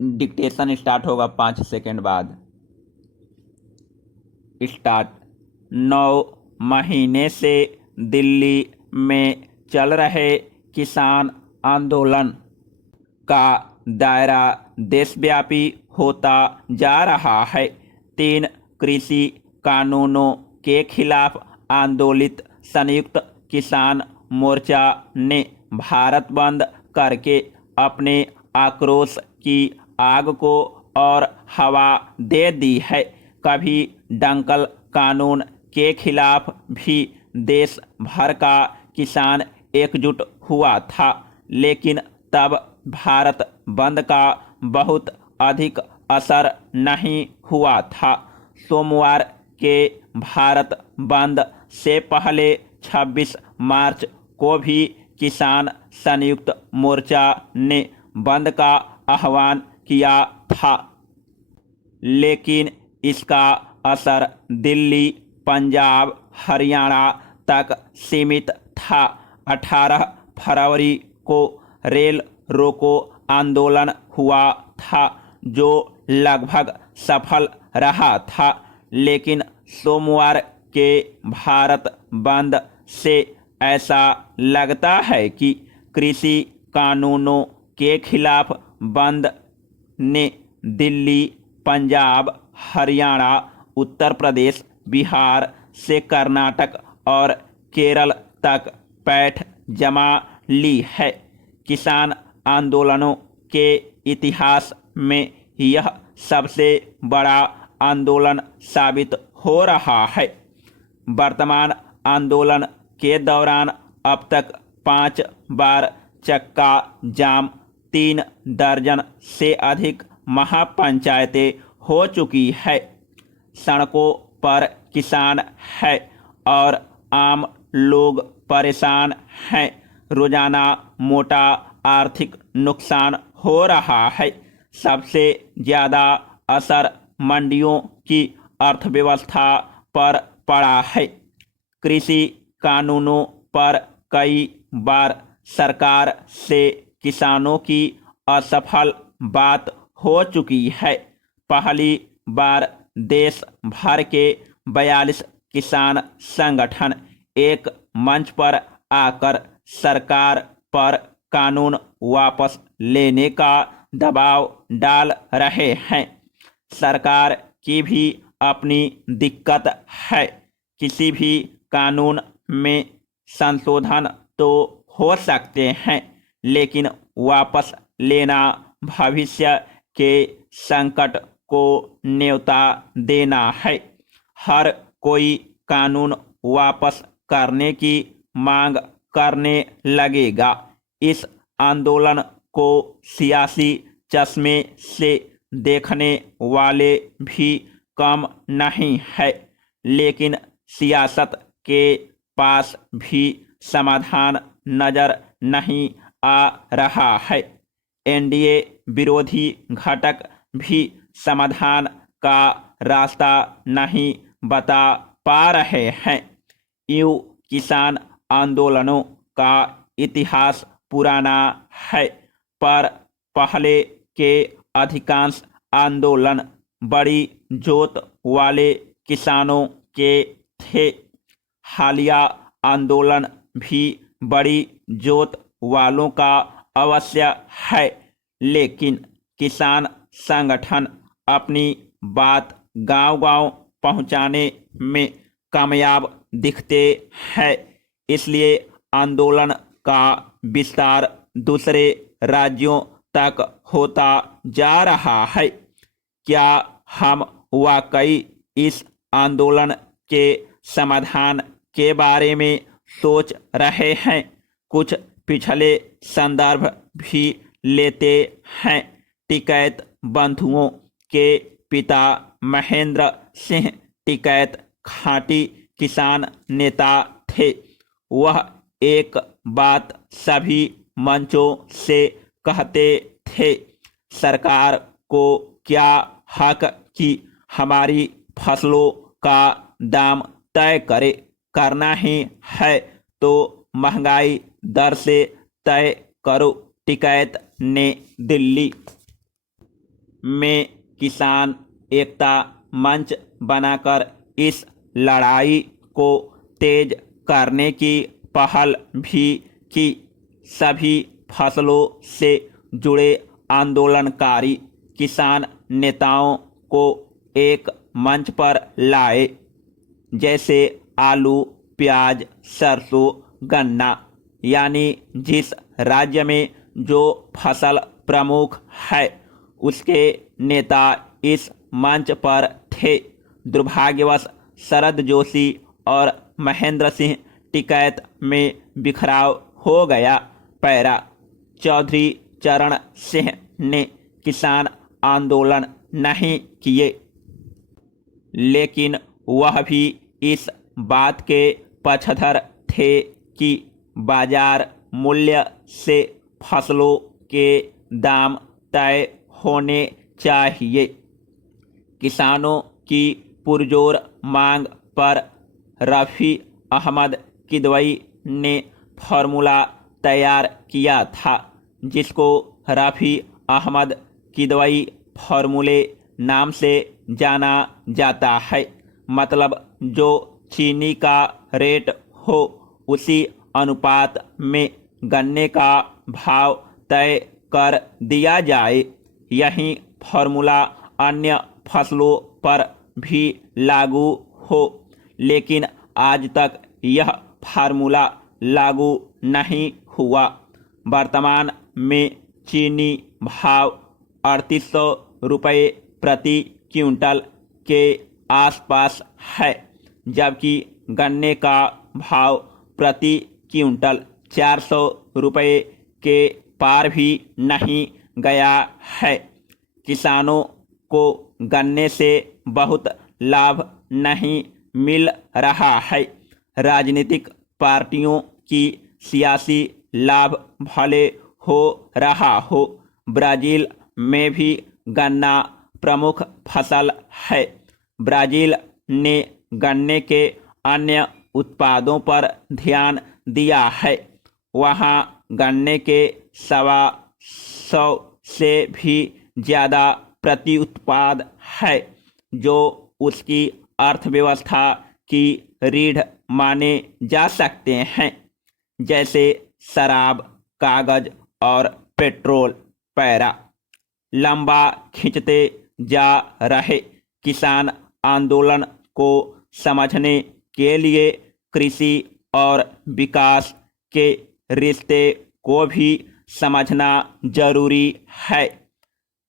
Dictation start होगा 5 second बाद। Start. 9 महीने से दिल्ली में चल रहे किसान आंदोलन का दायरा देशव्यापी होता जा रहा है। 3 कृषि कानूनों के खिलाफ आंदोलित संयुक्त किसान मोर्चा ने भारत बंद करके अपने आक्रोश की आग को और हवा दे दी है। कभी डंकल कानून के खिलाफ भी देश भर का किसान एकजुट हुआ था, लेकिन तब भारत बंद का बहुत अधिक असर नहीं हुआ था। सोमवार के भारत बंद से पहले 26 मार्च को भी किसान संयुक्त मोर्चा ने बंद का आह्वान किया था, लेकिन इसका असर दिल्ली, पंजाब, हरियाणा तक सीमित था। 18 फरवरी को रेल रोको आंदोलन हुआ था, जो लगभग सफल रहा था, लेकिन सोमवार के भारत बंद से ऐसा लगता है कि कृषि कानूनों के खिलाफ बंद ने दिल्ली, पंजाब, हरियाणा, उत्तर प्रदेश, बिहार से कर्नाटक और केरल तक पैठ जमा ली है। किसान आंदोलनों के इतिहास में यह सबसे बड़ा आंदोलन साबित हो रहा है। वर्तमान आंदोलन के दौरान अब तक 5 बार चक्का जाम, 3 दर्जन से अधिक महापंचायतें हो चुकी है। सड़कों पर किसान है और आम लोग परेशान हैं। रोजाना मोटा आर्थिक नुकसान हो रहा है। सबसे ज़्यादा असर मंडियों की अर्थव्यवस्था पर पड़ा है। कृषि कानूनों पर कई बार सरकार से किसानों की असफल बात हो चुकी है। पहली बार देश भर के 42 किसान संगठन एक मंच पर आकर सरकार पर कानून वापस लेने का दबाव डाल रहे हैं। सरकार की भी अपनी दिक्कत है। किसी भी कानून में संशोधन तो हो सकते हैं, लेकिन वापस लेना भविष्य के संकट को न्योता देना है। हर कोई कानून वापस करने की मांग करने लगेगा। इस आंदोलन को सियासी चश्मे से देखने वाले भी कम नहीं है, लेकिन सियासत के पास भी समाधान नजर नहीं आ रहा है। एनडीए विरोधी घटक भी समाधान का रास्ता नहीं बता पा रहे हैं। यूं किसान आंदोलनों का इतिहास पुराना है, पर पहले के अधिकांश आंदोलन बड़ी जोत वाले किसानों के थे। हालिया आंदोलन भी बड़ी जोत वालों का अवश्य है, लेकिन किसान संगठन अपनी बात गांव-गांव पहुंचाने में कामयाब दिखते हैं। इसलिए आंदोलन का विस्तार दूसरे राज्यों तक होता जा रहा है। क्या हम वाकई इस आंदोलन के समाधान के बारे में सोच रहे हैं? कुछ पिछले संदर्भ भी लेते हैं। टिकैत बंधुओं के पिता महेंद्र सिंह टिकैत खाँटी किसान नेता थे। वह एक बात सभी मंचों से कहते थे, सरकार को क्या हक कि हमारी फसलों का दाम तय करे। करना ही है तो महंगाई दर से तय करो। टिकैत ने दिल्ली में किसान एकता मंच बनाकर इस लड़ाई को तेज करने की पहल भी की। सभी फसलों से जुड़े आंदोलनकारी किसान नेताओं को एक मंच पर लाए, जैसे आलू, प्याज, सरसों, गन्ना, यानी जिस राज्य में जो फसल प्रमुख है उसके नेता इस मंच पर थे। दुर्भाग्यवश शरद जोशी और महेंद्र सिंह टिकैत में बिखराव हो गया। पैरा। चौधरी चरण सिंह ने किसान आंदोलन नहीं किए, लेकिन वह भी इस बात के पक्षधर थे कि बाजार मूल्य से फसलों के दाम तय होने चाहिए। किसानों की पुरजोर मांग पर रफ़ी अहमद किदवई ने फॉर्मूला तैयार किया था, जिसको रफ़ी अहमद किदवई फॉर्मूले नाम से जाना जाता है। मतलब जो चीनी का रेट हो उसी अनुपात में गन्ने का भाव तय कर दिया जाए। यही फॉर्मूला अन्य फसलों पर भी लागू हो, लेकिन आज तक यह फार्मूला लागू नहीं हुआ। वर्तमान में चीनी भाव 3800 रुपये प्रति क्विंटल के आसपास है, जबकि गन्ने का भाव प्रति क्विंटल 400 रुपये के पार भी नहीं गया है। किसानों को गन्ने से बहुत लाभ नहीं मिल रहा है। राजनीतिक पार्टियों की सियासी लाभ भले हो रहा हो। ब्राज़ील में भी गन्ना प्रमुख फसल है। ब्राज़ील ने गन्ने के अन्य उत्पादों पर ध्यान दिया है। वहाँ गन्ने के 125 से भी ज़्यादा प्रति उत्पाद है, जो उसकी अर्थव्यवस्था की रीढ़ माने जा सकते हैं, जैसे शराब, कागज और पेट्रोल। पैरा। लंबा खींचते जा रहे किसान आंदोलन को समझने के लिए कृषि और विकास के रिश्ते को भी समझना जरूरी है।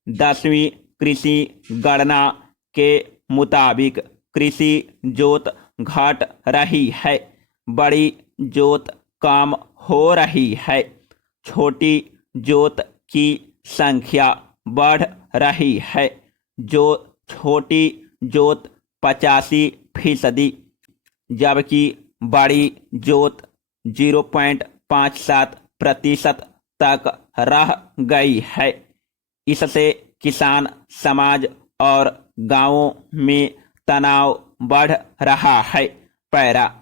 10वीं कृषि गणना के मुताबिक कृषि जोत घट रही है, बड़ी जोत कम हो रही है, छोटी जोत की संख्या बढ़ रही है। जो छोटी जोत 85%, जबकि बड़ी जोत 0.57% तक रह गई है। इससे किसान समाज और गांवों में तनाव बढ़ रहा है। पैरा।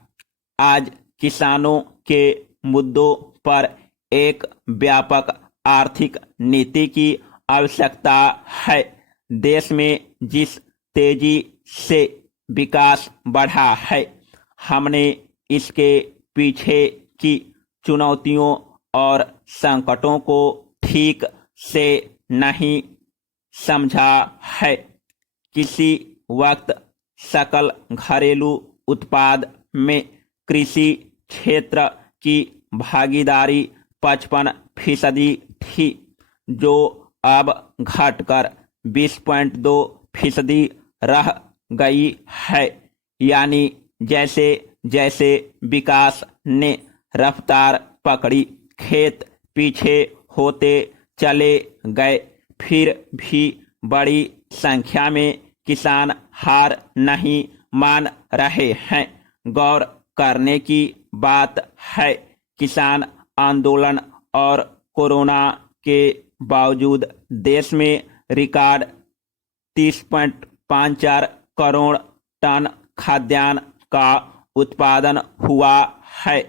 आज किसानों के मुद्दों पर एक व्यापक आर्थिक नीति की आवश्यकता है। देश में जिस तेजी से विकास बढ़ा है, हमने इसके पीछे की चुनौतियों और संकटों को ठीक से नहीं समझा है। किसी वक्त सकल घरेलू उत्पाद में कृषि क्षेत्र की भागीदारी 55% थी, जो अब घटकर 20.2% रह गई है। यानी जैसे जैसे विकास ने रफ्तार पकड़ी, खेत पीछे होते चले गए। फिर भी बड़ी संख्या में किसान हार नहीं मान रहे हैं। गौर करने की बात है, किसान आंदोलन और कोरोना के बावजूद देश में रिकॉर्ड 30.54 करोड़ टन खाद्यान्न का उत्पादन हुआ है।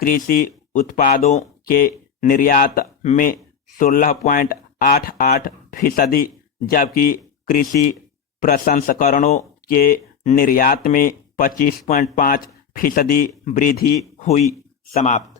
कृषि उत्पादों के निर्यात में 16.88% जबकि कृषि प्रसंस्करणों के निर्यात में 25.5% वृद्धि हुई। समाप्त।